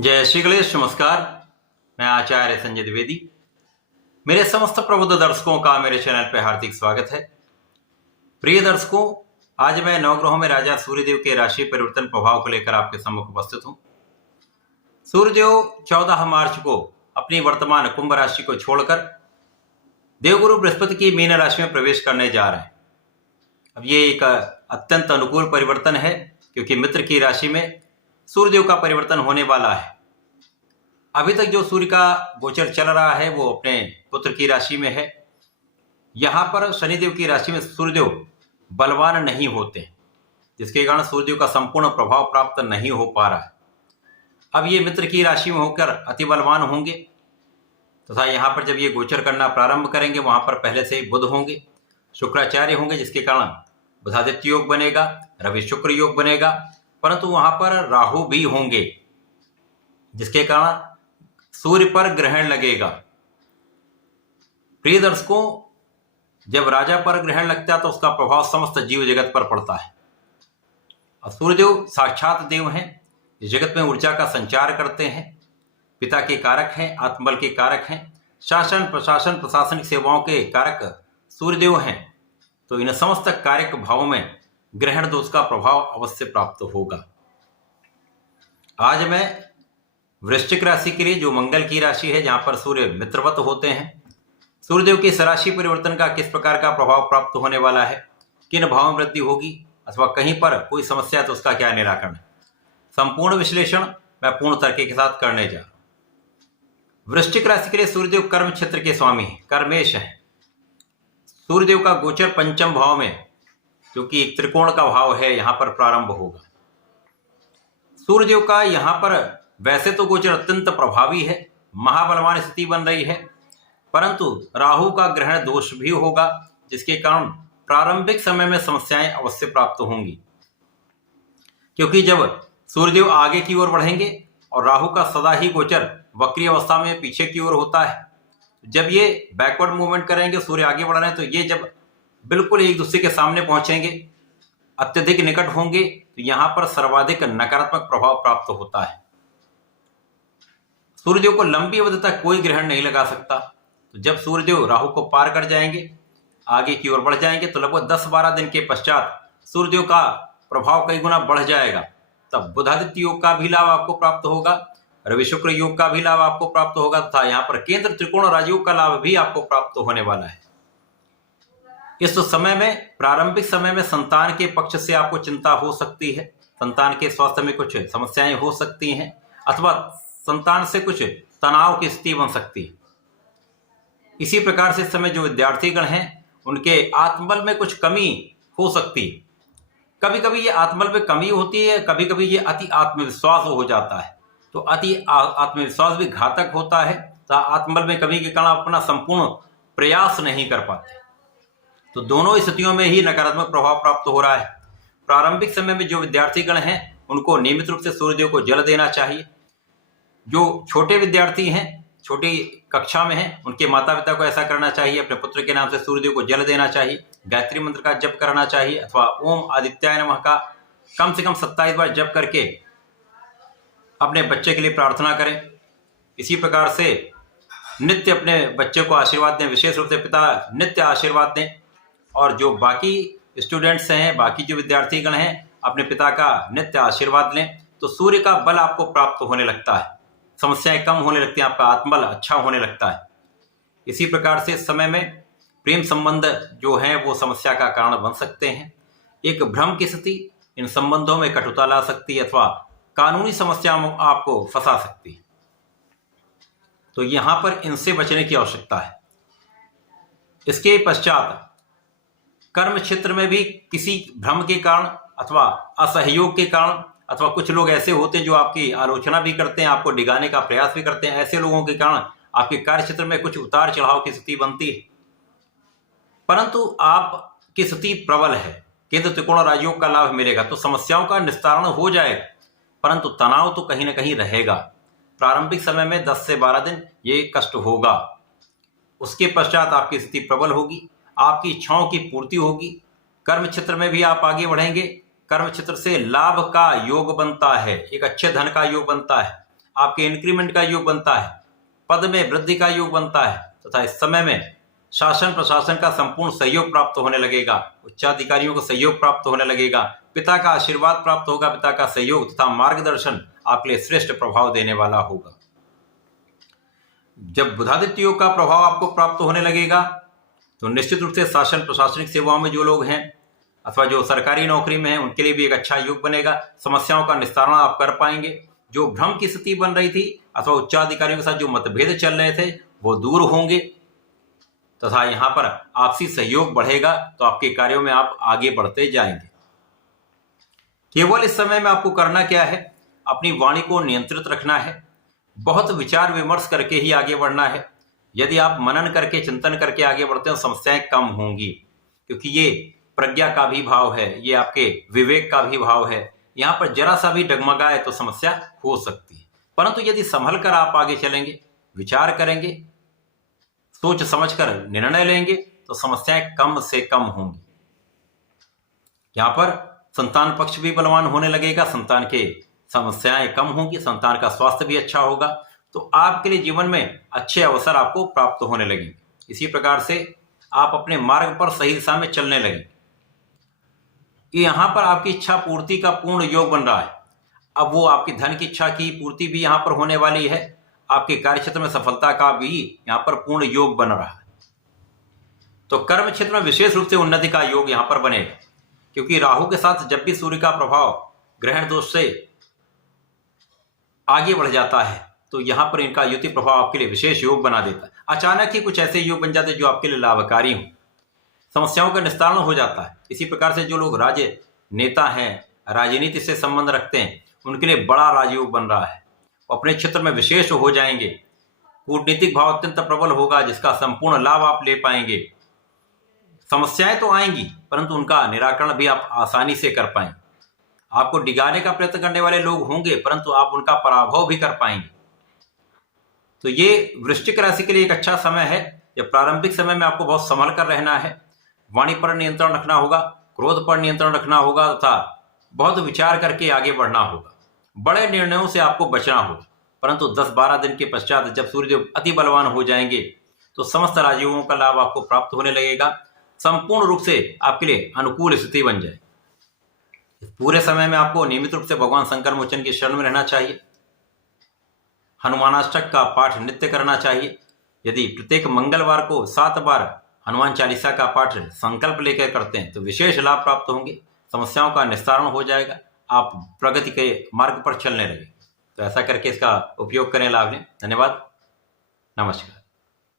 जय श्री गणेश। नमस्कार, मैं आचार्य संजय द्विवेदी। मेरे समस्त प्रबुद्ध दर्शकों का मेरे चैनल पर हार्दिक स्वागत है। प्रिय दर्शकों, आज मैं नवग्रहों में राजा सूर्यदेव के राशि परिवर्तन प्रभाव को लेकर आपके सम्मुख उपस्थित हूं। सूर्यदेव 14 मार्च को अपनी वर्तमान कुंभ राशि को छोड़कर देवगुरु बृहस्पति की मीन राशि में प्रवेश करने जा रहे हैं। अब ये एक अत्यंत अनुकूल परिवर्तन है, क्योंकि मित्र की राशि में सूर्यदेव का परिवर्तन होने वाला है। अभी तक जो सूर्य का गोचर चल रहा है वो अपने पुत्र की राशि में है। यहां पर शनिदेव की राशि में सूर्यदेव बलवान नहीं होते, जिसके कारण सूर्यदेव का संपूर्ण प्रभाव प्राप्त नहीं हो पा रहा है। अब ये मित्र की राशि में होकर अति बलवान होंगे तथा यहाँ पर जब ये गोचर करना प्रारंभ करेंगे वहां पर पहले से ही बुध होंगे, शुक्राचार्य होंगे, जिसके कारण बुधादित्य योग बनेगा, रवि शुक्र योग बनेगा, परंतु वहां पर राहु भी होंगे, जिसके कारण सूर्य पर ग्रहण लगेगा। प्रिय दर्शकों, जब राजा पर ग्रहण लगता है तो उसका प्रभाव समस्त जीव जगत पर पड़ता है। और सूर्यदेव साक्षात देव हैं, इस जगत में ऊर्जा का संचार करते हैं, पिता के कारक हैं, आत्मबल के कारक हैं, शासन प्रशासन प्रशासनिक सेवाओं के कारक सूर्यदेव हैं। तो इन समस्त कारक भावों में ग्रहण दोष का प्रभाव अवश्य प्राप्त होगा। आज मैं वृश्चिक राशि के लिए, जो मंगल की राशि है, जहां पर सूर्य मित्रवत होते हैं, सूर्यदेव की राशि परिवर्तन का किस प्रकार का प्रभाव प्राप्त होने वाला है, किन भावों में वृद्धि होगी अथवा कहीं पर कोई समस्या तो उसका क्या निराकरण है, संपूर्ण विश्लेषण मैं पूर्ण तर्क के साथ करने जा रहा हूं। वृश्चिक राशि के लिए सूर्यदेव कर्म क्षेत्र के स्वामी है, कर्मेश है। सूर्यदेव का गोचर पंचम भाव में, जो कि एक त्रिकोण का भाव है, यहां पर प्रारंभ होगा। सूर्यदेव का यहां पर वैसे तो गोचर अत्यंत प्रभावी है, महाबलवान स्थिति बन रही है, परंतु राहु का ग्रहण दोष भी होगा, जिसके कारण प्रारंभिक समय में समस्याएं अवश्य प्राप्त होंगी। क्योंकि जब सूर्यदेव आगे की ओर बढ़ेंगे और राहु का सदा ही गोचर वक्री अवस्था में पीछे की ओर होता है, जब ये बैकवर्ड मूवमेंट करेंगे, सूर्य आगे बढ़ रहे हैं, तो ये जब बिल्कुल एक दूसरे के सामने पहुंचेंगे, अत्यधिक निकट होंगे, तो यहां पर सर्वाधिक नकारात्मक प्रभाव प्राप्त होता है। सूर्यदेव को लंबी अवधि तक कोई ग्रहण नहीं लगा सकता। तो जब सूर्यदेव राहु को पार कर जाएंगे, आगे की ओर बढ़ जाएंगे, तो लगभग 10-12 दिन के पश्चात सूर्यदेव का प्रभाव कई गुना बढ़ जाएगा। तब बुधादित्य योग का भी लाभ आपको प्राप्त होगा, रवि शुक्र योग का भी लाभ आपको प्राप्त होगा, तथा यहाँ पर केंद्र त्रिकोण राजयोग का लाभ भी आपको प्राप्त होने वाला है। इस समय में, प्रारंभिक समय में संतान के पक्ष से आपको चिंता हो सकती है, संतान के स्वास्थ्य में कुछ समस्याएं हो सकती हैं, अथवा संतान से कुछ तनाव की स्थिति बन सकती है। इसी प्रकार से इस समय जो विद्यार्थीगण हैं, उनके आत्मबल में कुछ कमी हो सकती है। कभी कभी ये आत्मबल में कमी होती है, कभी कभी ये अति आत्मविश्वास हो जाता है। तो अति आत्मविश्वास भी घातक होता है, तो आत्मबल में कमी के कारण अपना संपूर्ण प्रयास नहीं कर पाते। तो दोनों स्थितियों में ही नकारात्मक प्रभाव प्राप्त हो रहा है। प्रारंभिक समय में जो विद्यार्थीगण हैं, उनको नियमित रूप से सूर्यदेव को जल देना चाहिए। जो छोटे विद्यार्थी हैं, छोटी कक्षा में हैं, उनके माता पिता को ऐसा करना चाहिए, अपने पुत्र के नाम से सूर्यदेव को जल देना चाहिए, गायत्री मंत्र का जप करना चाहिए, अथवा ओम आदित्याय नमः का कम से कम 27 बार जप करके अपने बच्चे के लिए प्रार्थना करें। इसी प्रकार से नित्य अपने बच्चे को आशीर्वाद दें, विशेष रूप से पिता नित्य आशीर्वाद दें। और जो बाकी स्टूडेंट्स हैं, बाकी जो विद्यार्थीगण हैं, अपने पिता का नित्य आशीर्वाद लें, तो सूर्य का बल आपको प्राप्त होने लगता है, समस्याएं कम होने लगती हैं, आपका आत्मबल अच्छा होने लगता है। इसी प्रकार से इस समय में प्रेम संबंध जो हैं वो समस्या का कारण बन सकते हैं। एक भ्रम की स्थिति इन संबंधों में कटुता ला सकती है, अथवा कानूनी समस्याओं में आपको फंसा सकती है। तो यहां पर इनसे बचने की आवश्यकता है। इसके पश्चात कर्म क्षेत्र में भी किसी भ्रम के कारण अथवा असहयोग के कारण, अथवा कुछ लोग ऐसे होते हैं जो आपकी आलोचना भी करते हैं, आपको डिगाने का प्रयास भी करते हैं, ऐसे लोगों के कारण आपके कार्य क्षेत्र में कुछ उतार चढ़ाव की स्थिति बनती है। परंतु आपकी स्थिति प्रबल है, केंद्र त्रिकोण राजयोग का लाभ मिलेगा, तो समस्याओं का निस्तारण हो जाएगा, परंतु तनाव तो कहीं ना कहीं रहेगा। प्रारंभिक समय में 10 से 12 दिन ये कष्ट होगा। उसके पश्चात आपकी स्थिति प्रबल होगी, आपकी इच्छाओं की पूर्ति होगी। कर्म क्षेत्र में भी आप आगे बढ़ेंगे, कर्म क्षेत्र से लाभ का योग बनता है, एक अच्छे धन का योग बनता है। आपके इंक्रीमेंट का योग बनता है, पद में वृद्धि का योग बनता है तथा इस समय में शासन प्रशासन का संपूर्ण सहयोग प्राप्त होने लगेगा, उच्चाधिकारियों को सहयोग प्राप्त होने लगेगा, पिता का आशीर्वाद प्राप्त होगा, पिता का सहयोग तथा मार्गदर्शन आपके लिए श्रेष्ठ प्रभाव देने वाला होगा। जब बुधादित्य योग का प्रभाव आपको प्राप्त होने लगेगा तो निश्चित रूप से शासन प्रशासनिक सेवाओं में जो लोग हैं अथवा जो सरकारी नौकरी में हैं उनके लिए भी एक अच्छा योग बनेगा। समस्याओं का निस्तारण आप कर पाएंगे। जो भ्रम की स्थिति बन रही थी अथवा उच्चाधिकारियों के साथ जो मतभेद चल रहे थे वो दूर होंगे तथा यहाँ पर आपसी सहयोग बढ़ेगा तो आपके कार्यों में आप आगे बढ़ते जाएंगे। केवल इस समय में आपको करना क्या है, अपनी वाणी को नियंत्रित रखना है, बहुत विचार विमर्श करके ही आगे बढ़ना है। यदि आप मनन करके चिंतन करके आगे बढ़ते हैं तो समस्याएं कम होंगी, क्योंकि ये प्रज्ञा का भी भाव है, ये आपके विवेक का भी भाव है। यहाँ पर जरा सा भी डगमगाए तो समस्या हो सकती है, परंतु यदि संभल कर आप आगे चलेंगे, विचार करेंगे, सोच समझकर निर्णय लेंगे तो समस्याएं कम से कम होंगी। यहाँ पर संतान पक्ष भी बलवान होने लगेगा, संतान के समस्याएं कम होंगी, संतान का स्वास्थ्य भी अच्छा होगा, तो आपके लिए जीवन में अच्छे अवसर आपको प्राप्त होने लगेंगे। इसी प्रकार से आप अपने मार्ग पर सही दिशा में चलने लगेंगे। यहाँ पर आपकी इच्छा पूर्ति का पूर्ण योग बन रहा है। अब वो आपकी धन की इच्छा की पूर्ति भी यहाँ पर होने वाली है, आपके कार्य क्षेत्र में सफलता का भी यहाँ पर पूर्ण योग बन रहा है। तो कर्म क्षेत्र में विशेष रूप से उन्नति का योग यहाँ पर बनेगा, क्योंकि राहु के साथ जब भी सूर्य का प्रभाव ग्रहण दोष से आगे बढ़ जाता है तो यहाँ पर इनका युति प्रभाव आपके लिए विशेष योग बना देता है। अचानक ही कुछ ऐसे योग बन जाते हैं जो आपके लिए लाभकारी हों, समस्याओं का निस्तारण हो जाता है। इसी प्रकार से जो लोग राजनेता हैं, राजनीति से संबंध रखते हैं, उनके लिए बड़ा राजयोग बन रहा है, अपने क्षेत्र में विशेष हो जाएंगे। कूटनीतिक भाव अत्यंत प्रबल होगा जिसका संपूर्ण लाभ आप ले पाएंगे। समस्याएं तो आएंगी परंतु उनका निराकरण भी आप आसानी से कर पाएंगे। आपको डिगाने का प्रयत्न करने वाले लोग होंगे परंतु आप उनका पराभव भी कर पाएंगे। तो ये वृश्चिक राशि के लिए एक अच्छा समय है। जब प्रारंभिक समय में आपको बहुत संभल कर रहना है, वाणी पर नियंत्रण रखना होगा, क्रोध पर नियंत्रण रखना होगा तथा बहुत विचार करके आगे बढ़ना होगा। बड़े निर्णयों से आपको बचना होगा, परंतु 10-12 दिन के पश्चात जब सूर्यदेव अति बलवान हो जाएंगे तो समस्त राजयोगों का लाभ आपको प्राप्त होने लगेगा। संपूर्ण रूप से आपके लिए अनुकूल स्थिति बन जाए। पूरे समय में आपको नियमित रूप से भगवान शंकर मोचन की शरण में रहना चाहिए। हनुमानाष्टक का पाठ नित्य करना चाहिए। यदि प्रत्येक मंगलवार को 7 बार हनुमान चालीसा का पाठ संकल्प लेकर करते हैं तो विशेष लाभ प्राप्त होंगे, समस्याओं का निस्तारण हो जाएगा, आप प्रगति के मार्ग पर चलने लगे। तो ऐसा करके इसका उपयोग करें, लाभ लें। धन्यवाद, नमस्कार।